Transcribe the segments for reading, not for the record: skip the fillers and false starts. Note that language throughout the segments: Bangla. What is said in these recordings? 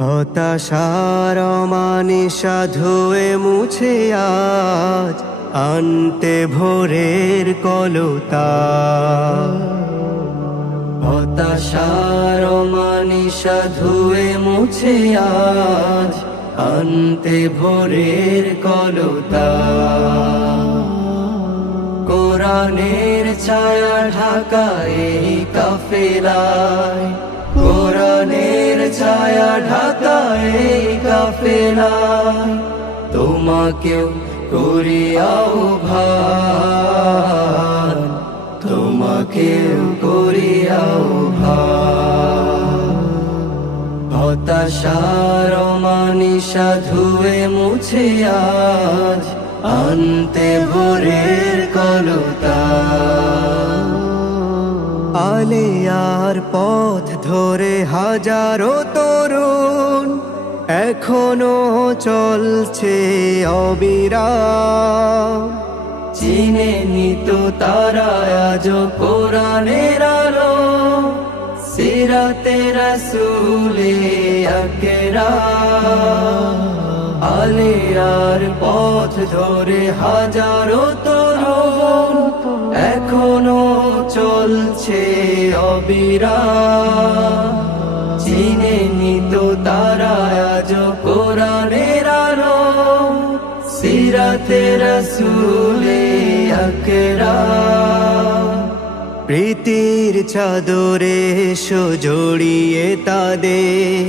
হতাশার অমানিসা ধুয়ে মুছে আজ আনতে ভোরের কলতা। হতাশার অমানিসা ধুয়ে মুছে আজ আনতে ভোরের কলতা। কোরআনের ছায়া ঢাকা এই কাফেলায়, কোরআনের ছায়া ঢাকা এই কাফেলায়, তোমাকেও করি আহ্বান, তোমাকেও করি আহ্বান। হতাশার অমানিসা ধুয়ে মুছে আজ আনতে ভোরের কলতা। আলিয়ার পথ ধরে হাজারো তরুণ এখনো চলছে অবিরাম। চিনে নিত তারা আজ কোরআনের আলো, সিরাতে রাসূলে আকরাম। আলিয়ার পথ ধরে হাজারো তরুণ এখনো চলছে অবিরাম। চিনে নিত তারা আজ কোরআনের আলো, সিরাতে রাসূলে আকরাম। প্রীতির চাদরে জড়িয়ে তাদের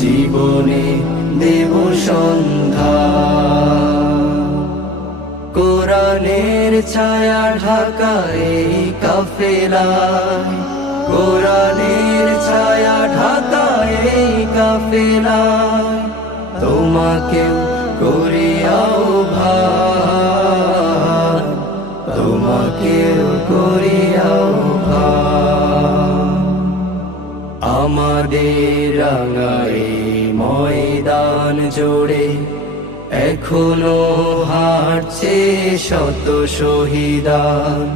জীবনে দেব সন্ধ্যা। কোরআনের ছায়া ঢাকা এই কাফেলায়, কোরআনের ছায়া ঢাকা এই কাফেলায়, তোমাকেও করি আহ্বান, তোমাকেও করি আহ্বান। আমাদের রাঙায় ময়দান জোড়ে এখনো হাঁটছে শত শহীদান।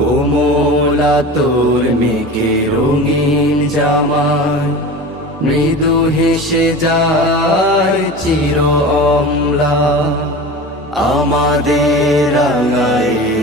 কোমলা তোর মেঘে রঙিন জামায় মৃদু হেসে যায় চির অম্লা। আমাদের রাঙায়